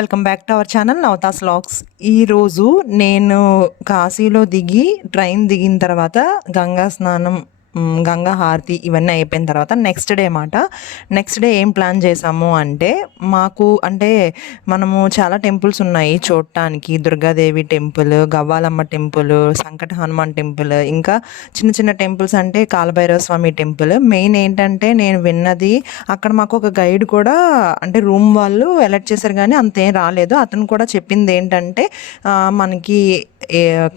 Welcome back to our channel Navatha's vlogs. ఈరోజు నేను కాశీలో దిగి ట్రైన్ దిగిన తర్వాత గంగా స్నానం, గంగా హారతి ఇవన్నీ అయిపోయిన తర్వాత నెక్స్ట్ డే మాట. నెక్స్ట్ డే ఏం ప్లాన్ చేసాము అంటే, మాకు అంటే మనము చాలా టెంపుల్స్ ఉన్నాయి చూడటానికి. దుర్గాదేవి టెంపుల్, గవ్వాలమ్మ టెంపుల్, సంకట హనుమాన్ టెంపుల్, ఇంకా చిన్న చిన్న టెంపుల్స్ అంటే కాలభైరవ స్వామి టెంపుల్. మెయిన్ ఏంటంటే నేను విన్నది, అక్కడ మాకు ఒక గైడ్ కూడా అంటే రూమ్ వాళ్ళు అలర్ట్ చేశారు కానీ అంతేం రాలేదు. అతను కూడా చెప్పింది ఏంటంటే మనకి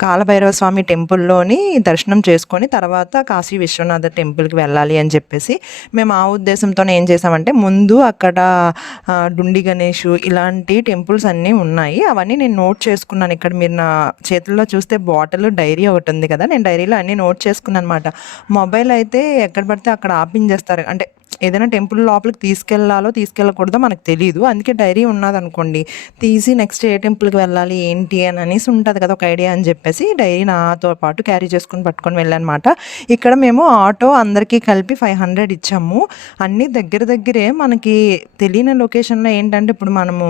కాలభైరవ స్వామి టెంపుల్లోని దర్శనం చేసుకొని తర్వాత కాశీ విశ్వనాథ టెంపుల్కి వెళ్ళాలి అని చెప్పేసి మేము ఆ ఉద్దేశంతో ఏం చేసామంటే, ముందు అక్కడ డుండి గణేష్ ఇలాంటి టెంపుల్స్ అన్నీ ఉన్నాయి. అవన్నీ నేను నోట్ చేసుకున్నాను. ఇక్కడ మీరు నా చేతుల్లో చూస్తే బాటిల్ డైరీ ఒకటి ఉంది కదా, నేను డైరీలో అన్నీ నోట్ చేసుకున్నాను అనమాట. మొబైల్ అయితే ఎక్కడ పడితే అక్కడ ఆపించేస్తారు, అంటే ఏదైనా టెంపుల్ లోపలికి తీసుకెళ్లాలో తీసుకెళ్ళకూడదో మనకు తెలియదు. అందుకే డైరీ ఉన్నదనుకోండి, తీసి నెక్స్ట్ ఏ టెంపుల్కి వెళ్ళాలి ఏంటి అని అనేసి ఉంటుంది కదా ఒక ఐడియా అని చెప్పేసి డైరీ నాతో పాటు క్యారీ చేసుకుని పట్టుకొని వెళ్ళానమాట. ఇక్కడ మేము ఆటో అందరికీ కలిపి 500 ఇచ్చాము. అన్నీ దగ్గర దగ్గరే. మనకి తెలియని లొకేషన్లో ఏంటంటే, ఇప్పుడు మనము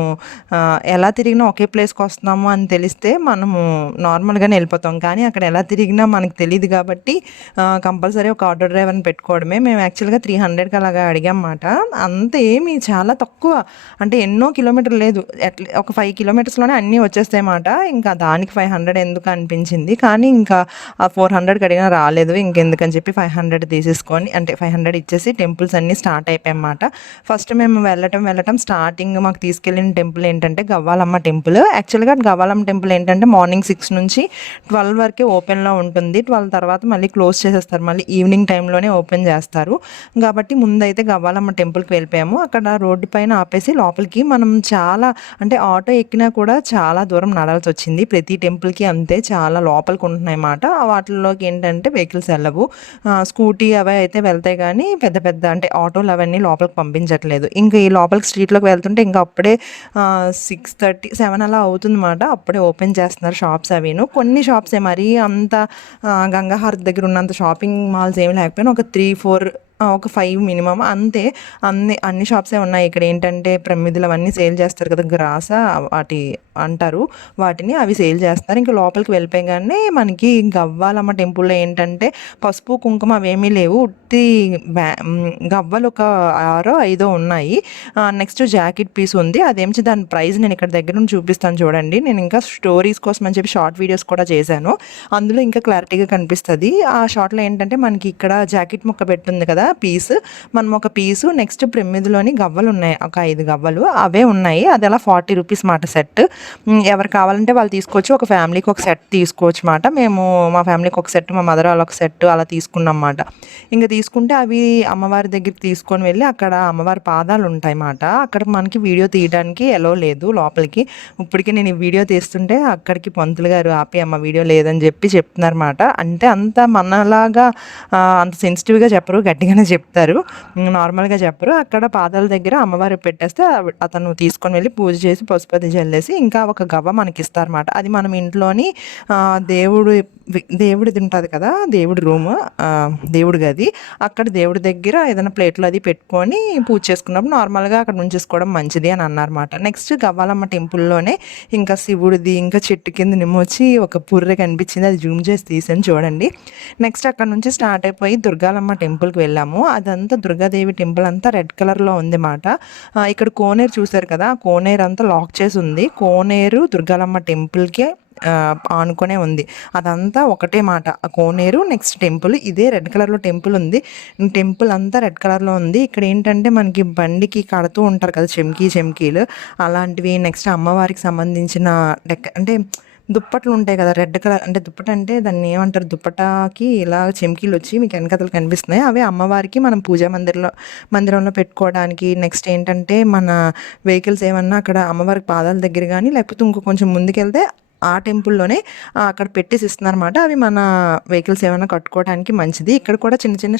ఎలా తిరిగినా ఒకే ప్లేస్కి వస్తున్నాము అని తెలిస్తే మనము నార్మల్గానే వెళ్ళిపోతాం. కానీ అక్కడ ఎలా తిరిగినా మనకు తెలియదు కాబట్టి కంపల్సరీ ఒక ఆటో డ్రైవర్ని పెట్టుకోవడమే. మేము యాక్చువల్గా 300కి అలాగా అడిగామన్నమాట. అంత ఏమి చాలా తక్కువ, అంటే ఎన్నో కిలోమీటర్లు లేదు, ఒక 5 కిలోమీటర్స్లోనే అన్నీ వచ్చేస్తాయి అన్నమాట. ఇంకా దానికి 500 ఎందుకు అనిపించింది. కానీ ఇంకా 400కి అడిగినా రాలేదు, ఇంకెందుకని చెప్పి 500 తీసేసుకొని, అంటే 500 ఇచ్చేసి టెంపుల్స్ అన్నీ స్టార్ట్ అయిపోయాయన్నమాట. ఫస్ట్ మేము వెళ్ళటం స్టార్టింగ్ మాకు తీసుకెళ్ళిన టెంపుల్ ఏంటంటే గవ్వాలమ్మ టెంపుల్. యాక్చువల్గా గవ్వాలమ్మ టెంపుల్ ఏంటంటే మార్నింగ్ 6 నుంచి 12 వరకే ఓపెన్లో ఉంటుంది. 12 తర్వాత మళ్ళీ క్లోజ్ చేసేస్తారు, మళ్ళీ ఈవినింగ్ టైంలోనే ఓపెన్ చేస్తారు. కాబట్టి ముందైతే గవ్వాలమ్మ టెంపుల్కి వెళ్ళిపోయాము. అక్కడ రోడ్డు పైన ఆపేసి లోపలికి మనం చాలా, అంటే ఆటో ఎక్కినా కూడా చాలా దూరం నడాల్సి వచ్చింది. ప్రతి టెంపుల్కి అంతే, చాలా లోపలికి ఉంటున్నాయి అన్నమాట. వాటిల్లోకి ఏంటంటే వెహికల్స్ వెళ్ళవు. స్కూటీ అవి అయితే వెళ్తాయి కానీ పెద్ద పెద్ద అంటే ఆటోలు అవన్నీ లోపలికి పంపించట్లేదు. ఇంకా ఈ లోపలికి స్ట్రీట్లోకి వెళ్తుంటే ఇంకా అప్పుడే 6:30, 7 అలా అవుతుందన్నమాట. అప్పుడే ఓపెన్ చేస్తున్నారు షాప్స్ అవిను. కొన్ని షాప్సే, మరీ అంత గంగాహారతి దగ్గర ఉన్నంత షాపింగ్ మాల్స్ ఏమి లేకపోయినా ఒక 3-4, ఒక 5 మినిమం అంతే. అన్ని షాప్సే ఉన్నాయి. ఇక్కడ ఏంటంటే ప్రమిదలు అవన్నీ సేల్ చేస్తారు కదా, గ్రాస వాటి అంటారు వాటిని, అవి సేల్ చేస్తారు. ఇంకా లోపలికి వెళ్ళిపోయగానే మనకి గవ్వాలమ్మ టెంపుల్లో ఏంటంటే పసుపు కుంకుమ అవేమీ లేవు, ఉత్తి గవ్వలు ఒక 6-5 ఉన్నాయి. నెక్స్ట్ జాకెట్ పీస్ ఉంది, అదేమిచి దాని ప్రైస్ నేను ఇక్కడ దగ్గర నుంచి చూపిస్తాను చూడండి. నేను ఇంకా స్టోరీస్ కోసం అని చెప్పి షార్ట్ వీడియోస్ కూడా చేశాను, అందులో ఇంకా క్లారిటీగా కనిపిస్తుంది. ఆ షార్ట్లో ఏంటంటే మనకి ఇక్కడ జాకెట్ ముక్క పెట్టుంది కదా పీస్, మనం ఒక పీసు, నెక్స్ట్ ప్రమిదిలోని గవ్వలు ఉన్నాయి, ఒక 5 గవ్వలు అవే ఉన్నాయి. అది అలా 40 రూపీస్ మాట సెట్. ఎవరు కావాలంటే వాళ్ళు తీసుకోవచ్చు. ఒక ఫ్యామిలీకి ఒక సెట్ తీసుకోవచ్చు మాట. మేము మా ఫ్యామిలీకి ఒక సెట్, మా మదర్ వాళ్ళకి ఒక సెట్ అలా తీసుకున్నాం అన్నమాట. ఇంకా తీసుకుంటే అవి అమ్మవారి దగ్గరికి తీసుకొని వెళ్ళి అక్కడ అమ్మవారి పాదాలు ఉంటాయి మాట. అక్కడ మనకి వీడియో తీయడానికి ఎలో లేదు లోపలికి. ఇప్పటికీ నేను ఈ వీడియో తీస్తుంటే అక్కడికి పంతులు గారు ఆపి అమ్మ వీడియో లేదని చెప్పి చెప్తున్నారు మాట. అంటే అంత మనలాగా అంత సెన్సిటివ్గా చెప్పరు, గట్టిగానే చెప్తారు, నార్మల్గా చెప్పరు. అక్కడ పాదాల దగ్గర అమ్మవారు పెట్టేస్తే అతను తీసుకొని వెళ్ళి పూజ చేసి పసుపతి జల్లేసి ఇంకా ఒక గవ్వ మనకి ఇస్తారన్నమాట. అది మనం ఇంట్లోని దేవుడిది ఉంటుంది కదా, దేవుడి రూమ్, దేవుడి గది, అక్కడ దేవుడి దగ్గర ఏదైనా ప్లేట్లో అది పెట్టుకొని పూజ చేసుకున్నప్పుడు నార్మల్గా అక్కడ ఉంచేసుకోవడం మంచిది అని అన్నారన్నమాట. నెక్స్ట్ గవ్వాలమ్మ టెంపుల్లోనే ఇంకా శివుడిది, ఇంకా చెట్టు కింద నిమ్మొచ్చి ఒక పుర్రె కనిపించింది, అది జూమ్ చేసి తీసాను చూడండి. నెక్స్ట్ అక్కడ నుంచి స్టార్ట్ అయిపోయి దుర్గాలమ్మ టెంపుల్కి వెళ్ళాము. అదంతా దుర్గాదేవి టెంపుల్ అంతా రెడ్ కలర్లో ఉంది మాట. ఇక్కడ కోనేరు చూసారు కదా, కోనేరు అంతా లాక్ చేసి ఉంది. కోనేరు దుర్గాలమ్మ టెంపుల్కే ఆనుకునే ఉంది, అదంతా ఒకటే మాట. ఆ కోనేరు నెక్స్ట్ టెంపుల్, ఇదే రెడ్ కలర్లో టెంపుల్ ఉంది. టెంపుల్ అంతా రెడ్ కలర్లో ఉంది. ఇక్కడ ఏంటంటే మనకి బండికి కడుతూ ఉంటారు కదా చెమ్కీలు అలాంటివి. నెక్స్ట్ అమ్మవారికి సంబంధించిన అంటే దుప్పట్లు ఉంటాయి కదా రెడ్ కలర్, అంటే దుప్పట అంటే దాన్ని ఏమంటారు, దుప్పటాకి ఇలా చెమ్కీలు వచ్చి మీకు వెనకతలు కనిపిస్తున్నాయి, అవే అమ్మవారికి మనం పూజా మందిరంలో పెట్టుకోవడానికి. నెక్స్ట్ ఏంటంటే మన వెహికల్స్ ఏమన్నా అక్కడ అమ్మవారికి పాదాల దగ్గర కానీ లేకపోతే ఇంకో కొంచెం ముందుకెళ్తే ఆ టెంపుల్లోనే అక్కడ పెట్టేసి ఇస్తున్నారన్నమాట. అవి మన వెహికల్స్ ఏమైనా కట్టుకోవడానికి మంచిది. ఇక్కడ కూడా చిన్న చిన్న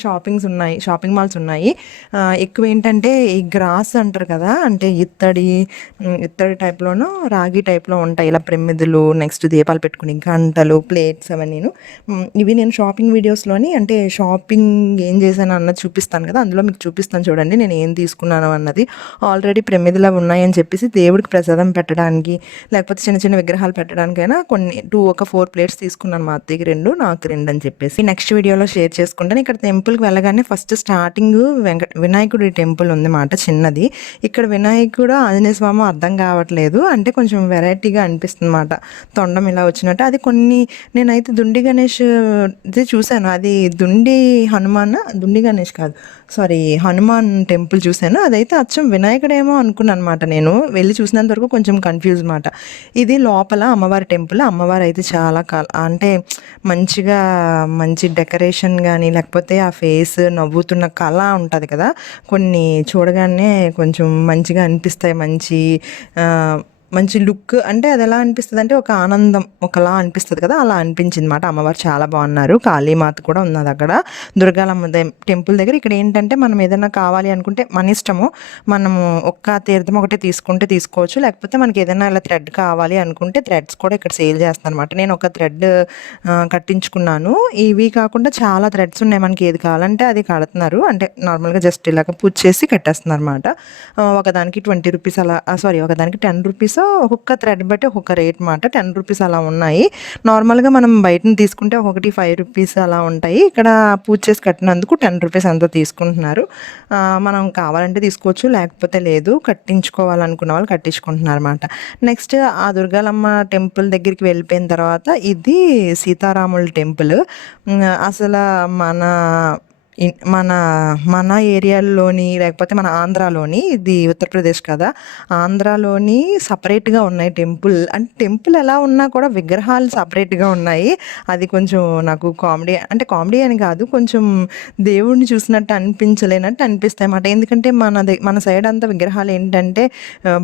షాపింగ్ మాల్స్ ఉన్నాయి. ఎక్కువ ఏంటంటే ఈ గ్రాస్ అంటారు కదా, అంటే ఇత్తడి టైప్లోనూ రాగి టైప్లో ఉంటాయి ఇలా ప్రమిదలు, నెక్స్ట్ దీపాలు పెట్టుకుని గంటలు, ప్లేట్స్ అవన్నీను. ఇవి నేను షాపింగ్ వీడియోస్లోని అంటే షాపింగ్ ఏం చేశాను అన్నది చూపిస్తాను కదా, అందులో మీకు చూపిస్తాను చూడండి నేను ఏం తీసుకున్నాను అన్నది. ఆల్రెడీ ప్రమిదలు అవి ఉన్నాయని చెప్పేసి దేవుడికి ప్రసాదం పెట్టడానికి, లేకపోతే చిన్న చిన్న విగ్రహాలు పెట్టడానికైనా ఒక 4 ప్లేట్స్ తీసుకున్నాను. మా అత్తయ్యకి 2, నాకు 2 అని చెప్పేసి నెక్స్ట్ వీడియోలో షేర్ చేసుకుంటాను. ఇక్కడ టెంపుల్కి వెళ్ళగానే ఫస్ట్ స్టార్టింగ్ వినాయకుడి టెంపుల్ ఉంది మాట, చిన్నది. ఇక్కడ వినాయకుడు ఆంజనేయ స్వామి అర్థం కావట్లేదు, అంటే కొంచెం వెరైటీగా అనిపిస్తుంది అన్నమాట. తొండం ఇలా వచ్చినట్టు. అది నేనైతే దుండి గణేష్ ఇది చూశాను, అది దుండి గణేష్ కాదు, సారీ హనుమాన్ టెంపుల్ చూశాను. అదైతే అచ్చం వినాయకుడేమో అనుకున్నాను అనమాట. నేను వెళ్ళి చూసినంత వరకు కొంచెం కన్ఫ్యూజ్ మాట. ఇది లోపల అమ్మవారి టెంపుల్. అమ్మవారు అయితే చాలా అంటే మంచి డెకరేషన్ కానీ, లేకపోతే ఆ ఫేస్ నవ్వుతున్న కళ ఉంటుంది కదా, కొన్ని చూడగానే కొంచెం మంచిగా అనిపిస్తాయి. మంచి లుక్, అంటే అది ఎలా అనిపిస్తుంది అంటే ఒక ఆనందం ఒకలా అనిపిస్తుంది కదా, అలా అనిపించింది మాట. అమ్మవారు చాలా బాగున్నారు. కాళీమాత కూడా ఉన్నది అక్కడ దుర్గాలమ్మ టెంపుల్ దగ్గర. ఇక్కడ ఏంటంటే మనం ఏదైనా కావాలి అనుకుంటే మన ఇష్టము, మనము ఒక్క తీర్థం ఒకటే తీసుకుంటే తీసుకోవచ్చు, లేకపోతే మనకి ఏదైనా ఇలా థ్రెడ్ కావాలి అనుకుంటే థ్రెడ్స్ కూడా ఇక్కడ సేల్ చేస్తాను అనమాట. నేను ఒక థ్రెడ్ కట్టించుకున్నాను. ఇవి కాకుండా చాలా థ్రెడ్స్ ఉన్నాయి, మనకి ఏది కావాలంటే అది కడుతున్నారు. అంటే నార్మల్గా జస్ట్ ఇలాగ పూజ చేసి కట్టేస్తున్నారు అనమాట. ఒకదానికి 20 రూపీస్ అలా, ఒకదానికి 10 రూపీస్, ఒక్కొక్క థ్రెడ్ బట్టి ఒక్కొక్క రేట్ మాట. 10 రూపీస్ అలా ఉన్నాయి. నార్మల్గా మనం బయటని తీసుకుంటే ఒకటి 5 రూపీస్ అలా ఉంటాయి. ఇక్కడ పూజ చేసి కట్టినందుకు 10 రూపీస్ అంతా తీసుకుంటున్నారు. మనం కావాలంటే తీసుకోవచ్చు, లేకపోతే లేదు. కట్టించుకోవాలనుకున్న వాళ్ళు కట్టించుకుంటున్నారు అన్నమాట. నెక్స్ట్ ఆ దుర్గాలమ్మ టెంపుల్ దగ్గరికి వెళ్ళిపోయిన తర్వాత ఇది సీతారాముల టెంపుల్. అసలు మన మన ఏరియాలోని, లేకపోతే మన ఆంధ్రాలోని, ఇది ఉత్తరప్రదేశ్ కదా, ఆంధ్రాలోని సపరేట్గా ఉన్నాయి టెంపుల్. అంటే టెంపుల్ ఎలా ఉన్నా కూడా విగ్రహాలు సపరేట్గా ఉన్నాయి. అది కొంచెం నాకు కామెడీ అని కాదు, కొంచెం దేవుడిని చూసినట్టు అనిపించలేనట్టు అనిపిస్తాయి అన్నమాట. ఎందుకంటే మన సైడ్ అంతా విగ్రహాలు ఏంటంటే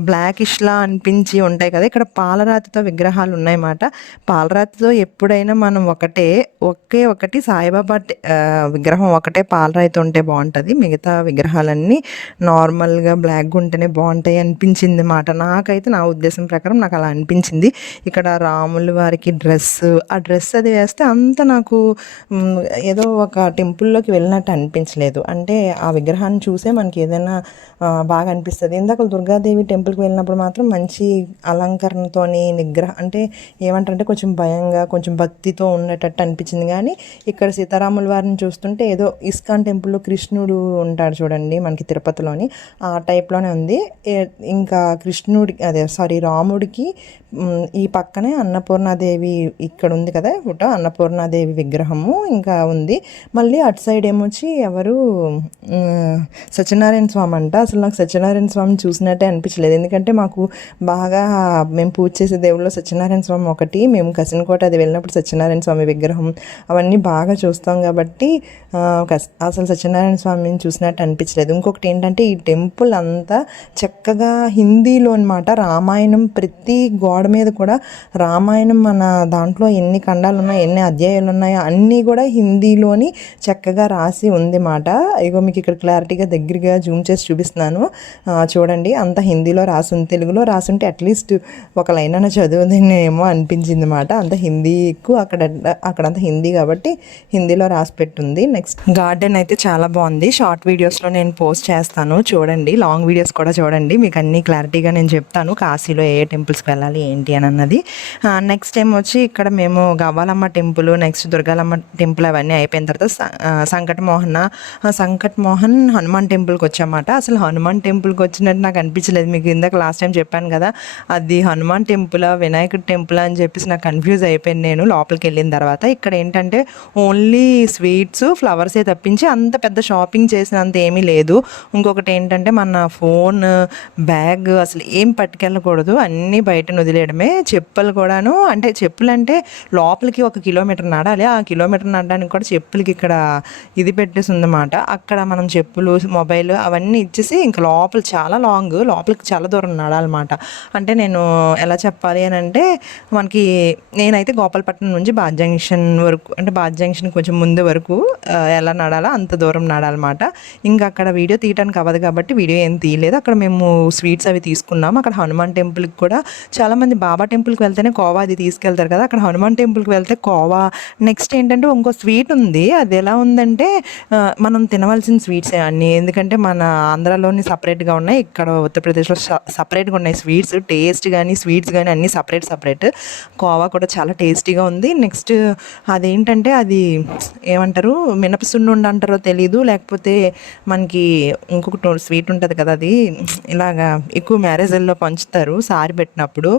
బ్లాకిష్లా అనిపించి ఉంటాయి కదా, ఇక్కడ పాలరాతితో విగ్రహాలు ఉన్నాయన్నమాట. పాలరాతితో ఎప్పుడైనా మనం ఒకటి సాయిబాబా విగ్రహం ఒకటే పాలరాయితో ఉంటే బాగుంటుంది. మిగతా విగ్రహాలన్నీ నార్మల్గా బ్లాక్గా ఉంటేనే బాగుంటాయి అనిపించింది మాట. నాకైతే నా ఉద్దేశం ప్రకారం నాకు అలా అనిపించింది. ఇక్కడ రాముల వారికి ఆ డ్రెస్ అది వేస్తే అంత నాకు ఏదో ఒక టెంపుల్లోకి వెళ్ళినట్టు అనిపించలేదు. అంటే ఆ విగ్రహాన్ని చూసే మనకి ఏదైనా బాగా అనిపిస్తుంది. ఇందాక దుర్గాదేవి టెంపుల్కి వెళ్ళినప్పుడు మాత్రం మంచి అలంకరణతోని అంటే ఏమంటారంటే కొంచెం భయంగా, కొంచెం భక్తితో ఉండేటట్టు అనిపించింది. కానీ ఇక్కడ సీతారాముల వారిని చూస్తుంటే ఏదో ఇస్కాన్ టెంపుల్లో కృష్ణుడు ఉంటాడు చూడండి మనకి తిరుపతిలోని, ఆ టైప్లోనే ఉంది. ఇంకా రాముడికి ఈ పక్కనే అన్నపూర్ణాదేవి ఇక్కడ ఉంది కదా ఫోటో, అన్నపూర్ణాదేవి విగ్రహము ఇంకా ఉంది. మళ్ళీ అటు సైడ్ ఏమొచ్చి సత్యనారాయణ స్వామి అంట. అసలు నాకు సత్యనారాయణ స్వామి చూసినట్టే అనిపించలేదు. ఎందుకంటే మేము పూజ చేసే దేవుళ్ళు సత్యనారాయణ స్వామి ఒకటి, మేము కసినకోట అది వెళ్ళినప్పుడు సత్యనారాయణ స్వామి విగ్రహం అవన్నీ బాగా చూస్తాం కాబట్టి అసలు సత్యనారాయణ స్వామిని చూసినట్టు అనిపించలేదు. ఇంకొకటి ఏంటంటే ఈ టెంపుల్ అంతా చక్కగా హిందీలో అనమాట. రామాయణం ప్రతి గోడ మీద కూడా రామాయణం, మన దాంట్లో ఎన్ని ఖండాలు ఉన్నాయో, ఎన్ని అధ్యాయాలు ఉన్నాయో అన్నీ కూడా హిందీలోని చక్కగా రాసి ఉంది మాట. ఇగో మీకు ఇక్కడ క్లారిటీగా దగ్గరగా జూమ్ చేసి చూపిస్తున్నాను చూడండి. అంత హిందీలో రాసుంది. తెలుగులో రాసుంటే అట్లీస్ట్ ఒక లైన్ అన్న చదువుదేమో అనిపించింది మాట. అంత హిందీ ఎక్కువ అక్కడంతా హిందీ కాబట్టి హిందీలో రాసి పెట్టుంది. నెక్స్ట్ గార్డెన్ అయితే చాలా బాగుంది. షార్ట్ వీడియోస్లో నేను పోస్ట్ చేస్తాను చూడండి, లాంగ్ వీడియోస్ కూడా చూడండి, మీకు అన్ని క్లారిటీగా నేను చెప్తాను కాశీలో ఏ టెంపుల్స్కి వెళ్ళాలి ఏంటి అని అన్నది. నెక్స్ట్ టైం వచ్చి ఇక్కడ మేము Gavvalamma temple, next Durgalamma temple అవన్నీ అయిపోయిన తర్వాత సంకట్ మోహన్ హనుమాన్ టెంపుల్కి వచ్చామాట. అసలు హనుమాన్ టెంపుల్కి వచ్చినట్టు నాకు అనిపించలేదు. మీకు ఇందాక లాస్ట్ టైం చెప్పాను కదా, అది హనుమాన్ టెంపులా వినాయకుడి టెంపుల్ అని చెప్పేసి నాకు కన్ఫ్యూజ్ అయిపోయింది నేను లోపలికి వెళ్ళిన తర్వాత. ఇక్కడ ఏంటంటే ఓన్లీ స్వీట్స్ ఫ్లవర్సే తప్పించి అంత పెద్ద షాపింగ్ చేసినంత ఏమీ లేదు. ఇంకొకటి ఏంటంటే మన ఫోన్, బ్యాగ్ అసలు ఏం పట్టుకెళ్ళకూడదు, అన్నీ బయటన వదిలేయడమే. చెప్పులు కూడాను, అంటే చెప్పులంటే లోపలికి 1 కిలోమీటర్ నడాలి. ఆ కిలోమీటర్ నడడానికి కూడా చెప్పులకి ఇక్కడ ఇది పెట్టేసి ఉందన్నమాట. అక్కడ మనం చెప్పులు, మొబైల్ అవన్నీ ఇచ్చేసి ఇంకా లోపల చాలా లోపలికి చాలా దూరం నడాలన్నమాట. అంటే నేను ఎలా చెప్పాలి అని అంటే, మనకి నేనైతే గోపాలపట్నం నుంచి బాద్ జంక్షన్ వరకు, అంటే బాద్ జంక్షన్ కొంచెం ముందు వరకు ఎలా నడాలో అంత దూరం నడాలన్నమాట. ఇంకా అక్కడ వీడియో తీయడానికి అవ్వదు కాబట్టి వీడియో ఏం తీయలేదు. అక్కడ మేము స్వీట్స్ అవి తీసుకున్నాము. అక్కడ హనుమాన్ టెంపుల్కి కూడా చాలామంది బాబా టెంపుల్కి వెళ్తేనే కోవా అది తీసుకెళ్తారు కదా, అక్కడ హనుమాన్ టెంపుల్కి వెళ్తే కోవా, నెక్స్ట్ ఏంటంటే ఇంకో స్వీట్ ఉంది. అది ఎలా ఉందంటే మనం తినవలసిన స్వీట్సే అన్నీ, ఎందుకంటే మన ఆంధ్రాలోని సపరేట్గా ఉన్నాయి, ఇక్కడ ఉత్తరప్రదేశ్లో సపరేట్గా ఉన్నాయి స్వీట్స్. టేస్ట్ కానీ స్వీట్స్ కానీ అన్నీ సపరేట్. కోవా కూడా చాలా టేస్టీగా ఉంది. నెక్స్ట్ అదేంటంటే అది ఏమంటారు, మినపసున్నుండ అంటారో తెలీదు, లేకపోతే మనకి ఇంకొకటి స్వీట్ ఉంటుంది కదా, అది ఇలాగా ఎక్కువ మ్యారేజ్ల్లో పంచుతారు సారి పెట్టినప్పుడు,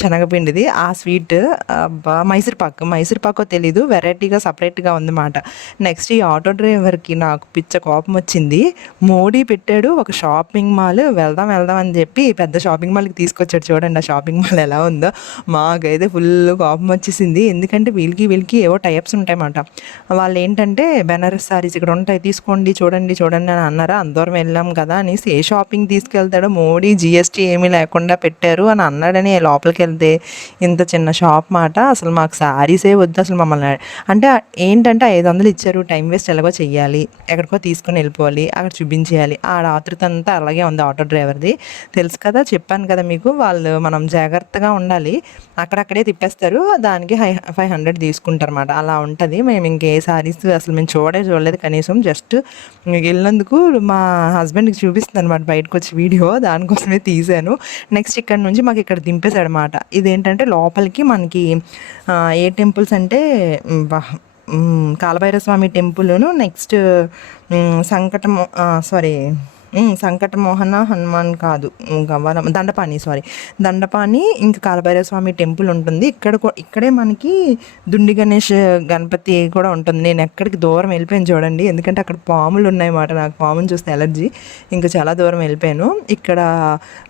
శనగపిండిది ఆ స్వీట్. అబ్బా, మైసూర్పాకో తెలీదు, వెరైటీగా సపరేట్గా ఉందన్నమాట. నెక్స్ట్ ఈ ఆటో డ్రైవర్కి నాకు పిచ్చ కోపం వచ్చింది. మోడీ పెట్టాడు ఒక షాపింగ్ మాల్, వెళ్దాం అని చెప్పి పెద్ద షాపింగ్ మాల్కి తీసుకొచ్చాడు. చూడండి ఆ షాపింగ్ మాల్ ఎలా ఉందో. మాకైతే ఫుల్ కోపం వచ్చేసింది, ఎందుకంటే వీళ్ళకి ఏవో టైప్స్ ఉంటాయన్నమాట. వాళ్ళు ఏంటంటే బెనారస్ సారీస్ ఇక్కడ ఉంటాయి, తీసుకోండి చూడండి అని అన్నారా. అందరం వెళ్ళాం కదా అనేసి ఏ షాపింగ్ తీసుకెళ్తాడో, మోడీ GST ఏమీ లేకుండా పెట్టారు అని అన్నాడని లోపలికి వెళ్తే ఇంత చిన్న షాప్ మాట. అసలు మాకు శారీసే వద్దు అసలు మమ్మల్ని. అంటే ఏంటంటే 500 ఇచ్చారు, టైం వేస్ట్ ఎలాగో చెయ్యాలి, ఎక్కడికో తీసుకొని వెళ్ళిపోవాలి, అక్కడ చూపించేయాలి. ఆ ఆతృత అంతా అలాగే ఉంది ఆటో డ్రైవర్ది. తెలుసు కదా, చెప్పాను కదా మీకు, వాళ్ళు మనం జాగ్రత్తగా ఉండాలి, అక్కడక్కడే తిప్పేస్తారు, దానికి 500 తీసుకుంటారు అన్నమాట. అలా ఉంటుంది. మేము ఇంకే సారీస్ అసలు మేము చూడలేదు కనీసం, జస్ట్ వెళ్ళినందుకు మా హస్బెండ్కి చూపిస్తుంది అనమాట బయటకు వచ్చి వీడియో, దానికోసమే తీశాను. నెక్స్ట్ ఇక్కడ నుంచి మాకు ఇక్కడ దింపేశాడు అనమాట. ఇదేంటంటే లోపలికి మనకి ఏ టెంపుల్స్ అంటే కాలభైరవ స్వామి టెంపుల్ను, నెక్స్ట్ సంకటమోహన హనుమాన్ కాదు, దండపాణి ఇంకా కాలభైరవ స్వామి టెంపుల్ ఉంటుంది. ఇక్కడే మనకి దుండి గణేష్ గణపతి కూడా ఉంటుంది. నేను ఎక్కడికి దూరం వెళ్ళిపోయాను చూడండి, ఎందుకంటే అక్కడ పాములు ఉన్నాయన్నమాట, నాకు పాముని చూస్తే ఎలర్జీ, ఇంకా చాలా దూరం వెళ్ళిపోయాను. ఇక్కడ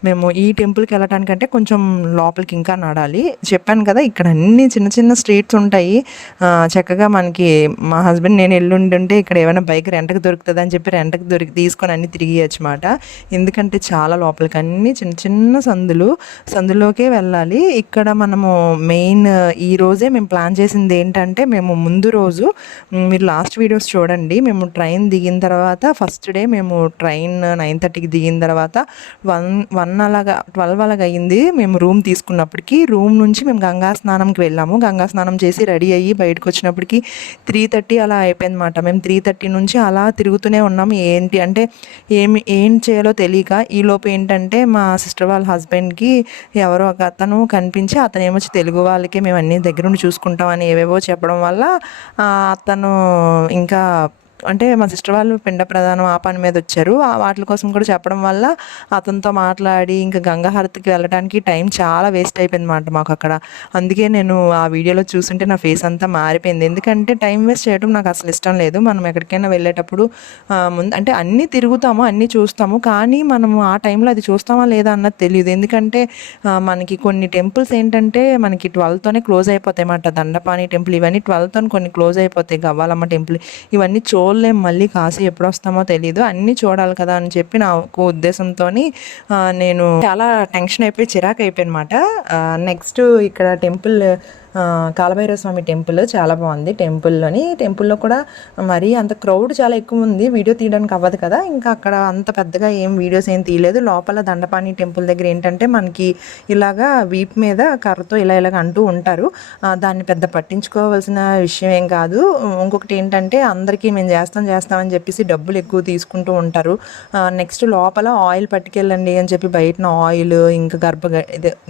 మేము ఈ టెంపుల్కి వెళ్ళటానికంటే కొంచెం లోపలికి ఇంకా నడాలి. చెప్పాను కదా, ఇక్కడ అన్ని చిన్న స్ట్రీట్స్ ఉంటాయి. చక్కగా మనకి మా హస్బెండ్ నేను ఎల్లుంటుంటే ఇక్కడ ఏమైనా బైక్ రెంట్కి దొరుకుతుంది అని చెప్పి రెంట్కి తీసుకొని అన్ని తిరిగియచ్చు మాట. ఎందుకంటే చాలా లోపలికి అన్ని చిన్న సందులోకే వెళ్ళాలి. ఇక్కడ మనము మెయిన్ ఈ రోజే మేము ప్లాన్ చేసింది ఏంటంటే, మేము ముందు రోజు మీరు లాస్ట్ వీడియోస్ చూడండి, మేము ట్రైన్ దిగిన తర్వాత ఫస్ట్ డే మేము ట్రైన్ 9:30కి దిగిన తర్వాత 12 అలాగా అయ్యింది మేము రూమ్ తీసుకున్నప్పటికీ. రూమ్ నుంచి మేము గంగా స్నానంకి వెళ్ళాము. గంగా స్నానం చేసి రెడీ అయ్యి బయటకు వచ్చినప్పటికి 3:30 అలా అయిపోయింది మాట. మేము 3:30 నుంచి అలా తిరుగుతూనే ఉన్నాము. ఏంటి అంటే ఏం చేయాలో తెలియక, ఈలోపు ఏంటంటే మా సిస్టర్ వాళ్ళ హస్బెండ్కి ఎవరో ఒక అతను కనిపించి, అతను ఏమొచ్చి తెలుగు వాళ్ళకి మేము అన్ని దగ్గరుండి చూసుకుంటామని ఏవేవో చెప్పడం వల్ల అతను ఇంకా, అంటే మా సిస్టర్ వాళ్ళు పిండ ప్రధానం ఆ పని మీద వచ్చారు, వాటి కోసం కూడా చెప్పడం వల్ల అతనితో మాట్లాడి ఇంకా గంగా హారతికి వెళ్ళడానికి టైం చాలా వేస్ట్ అయిపోయింది అన్నమాట మాకు అక్కడ. అందుకే నేను ఆ వీడియోలో చూస్తుంటే నా ఫేస్ అంతా మారిపోయింది, ఎందుకంటే టైం వేస్ట్ చేయడం నాకు అసలు ఇష్టం లేదు. మనం ఎక్కడికైనా వెళ్ళేటప్పుడు అంటే అన్నీ తిరుగుతాము, అన్నీ చూస్తాము, కానీ మనము ఆ టైంలో అది చూస్తామా లేదా అన్నది తెలియదు. ఎందుకంటే మనకి కొన్ని టెంపుల్స్ ఏంటంటే మనకి 12తోనే క్లోజ్ అయిపోతాయి అన్నమాట. దండపాణి టెంపుల్ ఇవన్నీ 12తో కొన్ని క్లోజ్ అయిపోతాయి. గవ్వాలమ్మ టెంపుల్ ఇవన్నీ చూడలేం, మళ్ళీ కాశీ ఎప్పుడు వస్తామో తెలియదు, అన్నీ చూడాలి కదా అని చెప్పి నాకు ఉద్దేశంతో నేను చాలా టెన్షన్ అయిపోయి చిరాకు అయిపోయి అనమాట. నెక్స్ట్ ఇక్కడ టెంపుల్ కాలభైరవ స్వామి టెంపుల్ చాలా బాగుంది. టెంపుల్లో కూడా మరీ అంత క్రౌడ్ చాలా ఎక్కువ ఉంది, వీడియో తీయడానికి అవ్వదు కదా, ఇంకా అక్కడ అంత పెద్దగా వీడియోస్ ఏం తీయలేదు. లోపల దండపాణి టెంపుల్ దగ్గర ఏంటంటే మనకి ఇలాగా వీప్ మీద కర్రతో ఇలాగ అంటూ ఉంటారు, దాన్ని పెద్ద పట్టించుకోవాల్సిన విషయం ఏం కాదు. ఇంకొకటి ఏంటంటే అందరికీ మేము చేస్తామని చెప్పేసి డబ్బులు ఎక్కువ తీసుకుంటూ ఉంటారు. నెక్స్ట్ లోపల ఆయిల్ పట్టుకెళ్ళండి అని చెప్పి బయటన ఆయిల్ ఇంకా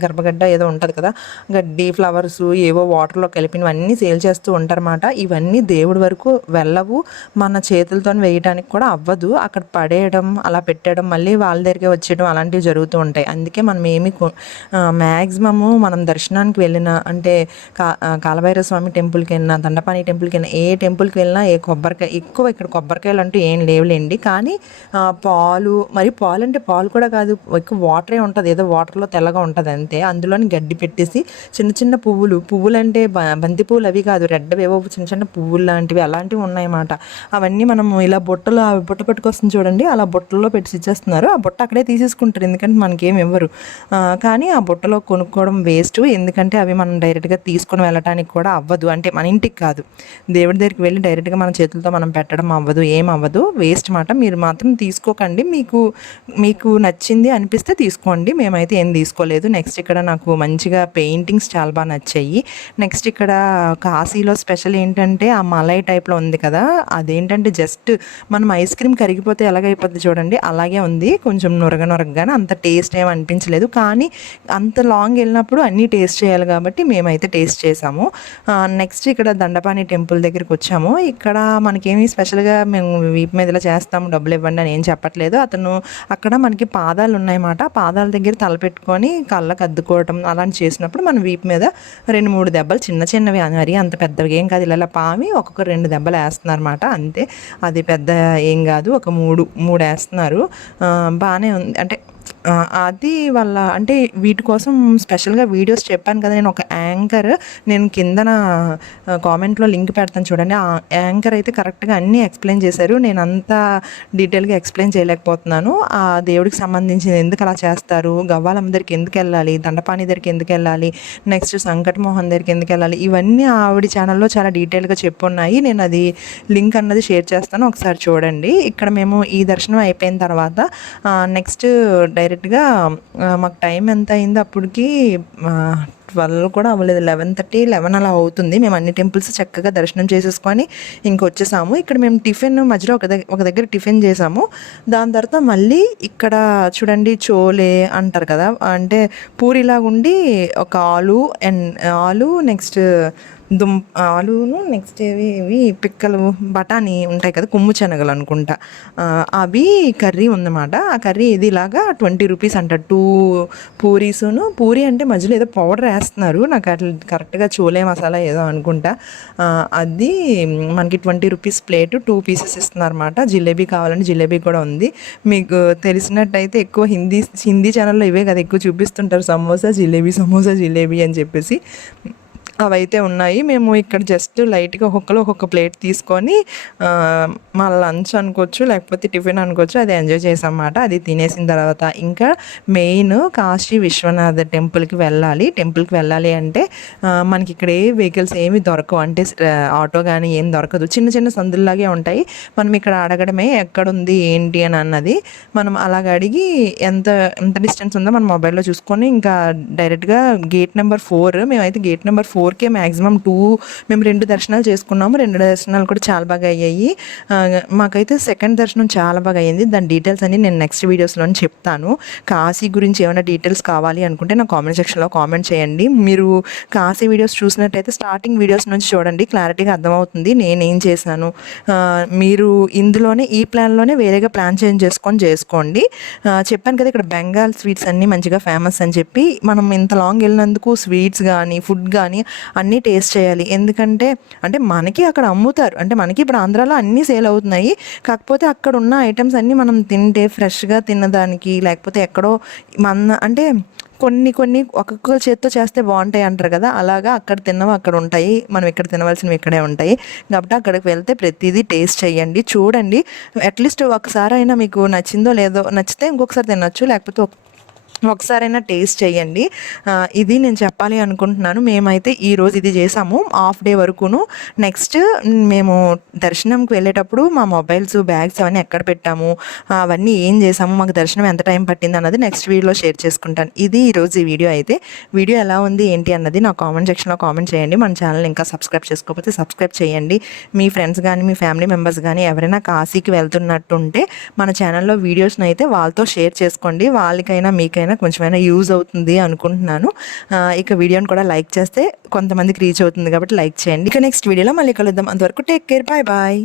గర్భగడ్డ ఏదో ఉంటుంది కదా, గడ్డి ఫ్లవర్స్ ఏవో ఏవో వాటర్లో కలిపినవన్నీ సేల్ చేస్తూ ఉంటారన్నమాట. ఇవన్నీ దేవుడి వరకు వెళ్ళవు, మన చేతులతో వేయడానికి కూడా అవ్వదు. అక్కడ పడేయడం, అలా పెట్టడం, మళ్ళీ వాళ్ళ దగ్గరికి వచ్చేయడం అలాంటివి జరుగుతూ ఉంటాయి. అందుకే మనం ఏమి మ్యాక్సిమము మనం దర్శనానికి వెళ్ళిన అంటే కాలభైరవ స్వామి టెంపుల్కి వెళ్ళినా, దండపాణి టెంపుల్కి వెళ్ళినా, ఏ టెంపుల్కి వెళ్ళినా కొబ్బరికాయ ఎక్కువ, ఇక్కడ కొబ్బరికాయలు అంటూ ఏం లేవులేండి. కానీ పాలు, మరి పాలు అంటే పాలు కూడా కాదు, ఎక్కువ వాటరే ఉంటుంది, ఏదో వాటర్లో తెల్లగా ఉంటుంది అంతే. అందులోని గడ్డి పెట్టేసి చిన్న చిన్న పువ్వులు అంటే బంతి పువ్వులు అవి కాదు, రెడ్డవేవో చిన్న చిన్న పువ్వులు లాంటివి అలాంటివి ఉన్నాయన్నమాట. అవన్నీ మనం ఇలా బుట్టలో బుట్ట పెట్టుకొస్తుంది చూడండి, అలా బుట్టల్లో పెట్టి ఇచ్చేస్తున్నారు. ఆ బుట్ట అక్కడే తీసేసుకుంటారు, ఎందుకంటే మనకేం ఇవ్వరు. కానీ ఆ బుట్టలో కొనుక్కోవడం వేస్ట్, ఎందుకంటే అవి మనం డైరెక్ట్గా తీసుకొని వెళ్ళటానికి కూడా అవ్వదు. అంటే మన ఇంటికి కాదు, దేవుడి దగ్గరికి వెళ్ళి డైరెక్ట్గా మన చేతులతో మనం పెట్టడం అవ్వదు, ఏం అవ్వదు, వేస్ట్ మాట. మీరు మాత్రం తీసుకోకండి, మీకు నచ్చింది అనిపిస్తే తీసుకోండి. మేమైతే ఏం తీసుకోలేదు. నెక్స్ట్ ఇక్కడ నాకు మంచిగా పెయింటింగ్స్ చాలా బాగా నచ్చాయి. నెక్స్ట్ ఇక్కడ కాశీలో స్పెషల్ ఏంటంటే ఆ మలై టైప్లో ఉంది కదా, అదేంటంటే జస్ట్ మనం ఐస్ క్రీమ్ కరిగిపోతే ఎలాగైపోతుంది చూడండి, అలాగే ఉంది. కొంచెం నొరగగానే అంత టేస్ట్ ఏమి అనిపించలేదు. కానీ అంత లాంగ్ వెళ్ళినప్పుడు అన్నీ టేస్ట్ చేయాలి కాబట్టి మేమైతే టేస్ట్ చేసాము. నెక్స్ట్ ఇక్కడ దండపాణి టెంపుల్ దగ్గరికి వచ్చాము. ఇక్కడ మనకేమి స్పెషల్గా మేము వీపు మీద ఇలా చేస్తాము, డబ్బులు ఇవ్వండి అని ఏం చెప్పట్లేదు. అతను అక్కడ మనకి పాదాలు ఉన్నాయన్నమాట, పాదాల దగ్గర తలపెట్టుకొని కళ్ళకు అద్దుకోవటం అలాంటి చేసినప్పుడు మన వీపు మీద 2-3 దెబ్బలు, చిన్నవి మరి అంత పెద్దగా ఏం కాదు, ఇలా పామి ఒక్కొక్క 2 దెబ్బలు వేస్తున్నారన్నమాట అంతే. అది పెద్ద ఏం కాదు, ఒక 3 వేస్తున్నారు. బాగానే ఉంది. అంటే అది వాళ్ళ అంటే వీటి కోసం స్పెషల్గా వీడియోస్ చెప్పాను కదా నేను. ఒక యాంకర్, నేను కిందన కామెంట్లో లింక్ పెడతాను చూడండి. ఆ యాంకర్ అయితే కరెక్ట్గా అన్నీ ఎక్స్ప్లెయిన్ చేశారు. నేను అంతా డీటెయిల్గా ఎక్స్ప్లెయిన్ చేయలేకపోతున్నాను. ఆ దేవుడికి సంబంధించింది ఎందుకు అలా చేస్తారు, గవ్వాలమ్మ దగ్గరికి ఎందుకు వెళ్ళాలి, దండపాణి దగ్గరికి ఎందుకు వెళ్ళాలి, నెక్స్ట్ సంకటమోహన్ దగ్గరికి ఎందుకు వెళ్ళాలి, ఇవన్నీ ఆవిడ ఛానల్లో చాలా డీటెయిల్గా చెప్పున్నాయి. నేను అది లింక్ అన్నది షేర్ చేస్తాను, ఒకసారి చూడండి. ఇక్కడ మేము ఈ దర్శనం అయిపోయిన తర్వాత నెక్స్ట్ డైరెక్ట్గా మాకు టైం ఎంత అయిందో అప్పటికి 12 కూడా అవ్వలేదు, 11:30-11 అలా అవుతుంది. మేము అన్ని టెంపుల్స్ చక్కగా దర్శనం చేసేసుకొని ఇంకొచ్చేసాము. ఇక్కడ మేము టిఫిన్ మధ్యలో ఒక దగ్గర టిఫిన్ చేసాము. దాని తర్వాత మళ్ళీ ఇక్కడ చూడండి చోలే అంటారు కదా, అంటే పూరిలాగా ఉండి ఒక ఆలు నెక్స్ట్ ఆలును నెక్స్ట్ ఇవి పిక్కలు బఠానీ ఉంటాయి కదా, కొమ్ము శనగలు అనుకుంటా, అవి కర్రీ ఉందన్నమాట. ఆ కర్రీ ఇది ఇలాగా 20 రూపీస్ అంట. 2 పూరీసును, పూరి అంటే మధ్యలో ఏదో పౌడర్ వేస్తున్నారు, నాకు అట్లా కరెక్ట్గా చోలే మసాలా ఏదో అనుకుంటా. అది మనకి 20 రూపీస్ ప్లేట్, 2 పీసెస్ ఇస్తున్నారు అనమాట. జిలేబీ కావాలంటే జిలేబీ కూడా ఉంది. మీకు తెలిసినట్టయితే ఎక్కువ హిందీ ఛానల్లో ఇవే కదా ఎక్కువ చూపిస్తుంటారు, సమోసా జిలేబీ అని చెప్పేసి. అవైతే ఉన్నాయి. మేము ఇక్కడ జస్ట్ లైట్గా ఒక్కొక్క ప్లేట్ తీసుకొని మా లంచ్ అనుకోవచ్చు, లేకపోతే టిఫిన్ అనుకోవచ్చు, అది ఎంజాయ్ చేసామన్నమాట. అది తినేసిన తర్వాత ఇంకా మెయిన్ కాశీ విశ్వనాథ టెంపుల్కి వెళ్ళాలి అంటే మనకి ఇక్కడ ఏ వెహికల్స్ ఏమి దొరకవు, అంటే ఆటో కానీ ఏం దొరకదు, చిన్న సందుల్లాగే ఉంటాయి. మనం ఇక్కడ అడగడమే ఎక్కడుంది ఏంటి అని అన్నది. మనం అలాగ అడిగి ఎంత డిస్టెన్స్ ఉందో మన మొబైల్లో చూసుకొని ఇంకా డైరెక్ట్గా గేట్ నెంబర్ 4, మేమైతే గేట్ నెంబర్ 4కే మ్యాక్సిమం 2 మేము 2 దర్శనాలు చేసుకున్నాము. 2 దర్శనాలు కూడా చాలా బాగా అయ్యాయి. మాకైతే సెకండ్ దర్శనం చాలా బాగా అయ్యింది. దాని డీటెయిల్స్ అన్ని నేను నెక్స్ట్ వీడియోస్లో చెప్తాను. కాశీ గురించి ఏమైనా డీటెయిల్స్ కావాలి అనుకుంటే నా కామెంట్ సెక్షన్లో కామెంట్ చేయండి. మీరు కాశీ వీడియోస్ చూసినట్టయితే స్టార్టింగ్ వీడియోస్ నుంచి చూడండి, క్లారిటీగా అర్థమవుతుంది నేనేం చేశాను. మీరు ఇందులోనే ఈ ప్లాన్లోనే వేరేగా ప్లాన్ చేంజ్ చేసుకోండి. చెప్పాను కదా ఇక్కడ బెంగాల్ స్వీట్స్ అన్నీ మంచిగా ఫేమస్ అని చెప్పి, మనం ఇంత లాంగ్ వెళ్ళినందుకు స్వీట్స్ కానీ ఫుడ్ కానీ అన్నీ టేస్ట్ చేయాలి. ఎందుకంటే అంటే మనకి అక్కడ అమ్ముతారు, అంటే మనకి ఇప్పుడు ఆంధ్రాలో అన్నీ సేల్ అవుతున్నాయి. కాకపోతే అక్కడ ఉన్న ఐటమ్స్ అన్నీ మనం తింటే ఫ్రెష్గా తినడానికి, లేకపోతే ఎక్కడో అంటే కొన్ని ఒక్కొక్క చేత్తో చేస్తే బాగుంటాయి అంటారు కదా, అలాగా అక్కడ తిన్నవి అక్కడ ఉంటాయి, మనం ఇక్కడ తినవలసినవి ఇక్కడే ఉంటాయి. కాబట్టి అక్కడికి వెళ్తే ప్రతిదీ టేస్ట్ చేయండి, చూడండి. అట్లీస్ట్ ఒకసారి అయినా మీకు నచ్చిందో లేదో, నచ్చితే ఇంకొకసారి తినొచ్చు, లేకపోతే ఒకసారైనా టేస్ట్ చేయండి. ఇది నేను చెప్పాలి అనుకుంటున్నాను. మేమైతే ఈరోజు ఇది చేసాము హాఫ్ డే వరకును. నెక్స్ట్ మేము దర్శనంకి వెళ్ళేటప్పుడు మా మొబైల్స్, బ్యాగ్స్ అవన్నీ ఎక్కడ పెట్టాము, అవన్నీ ఏం చేసాము, మాకు దర్శనం ఎంత టైం పట్టింది అన్నది నెక్స్ట్ వీడియోలో షేర్ చేసుకుంటాను. ఇది ఈరోజు ఈ వీడియో. అయితే వీడియో ఎలా ఉంది ఏంటి అన్నది నా కామెంట్ సెక్షన్లో కామెంట్ చేయండి. మన ఛానల్ ఇంకా సబ్స్క్రైబ్ చేసుకోకపోతే సబ్స్క్రైబ్ చేయండి. మీ ఫ్రెండ్స్ కానీ మీ ఫ్యామిలీ మెంబర్స్ కానీ ఎవరైనా కాశీకి వెళ్తున్నట్టుంటే మన ఛానల్లో వీడియోస్ని అయితే వాళ్ళతో షేర్ చేసుకోండి. వాళ్ళకైనా మీకైనా ఎవరికైనా కొంచెమైనా యూజ్ అవుతుంది అనుకుంటున్నాను. ఇక వీడియోని కూడా లైక్ చేస్తే కొంతమందికి రీచ్ అవుతుంది కాబట్టి లైక్ చేయండి. ఇక నెక్స్ట్ వీడియోలో మళ్ళీ కలుద్దాం. అంతవరకు టేక్ కేర్, బాయ్ బాయ్.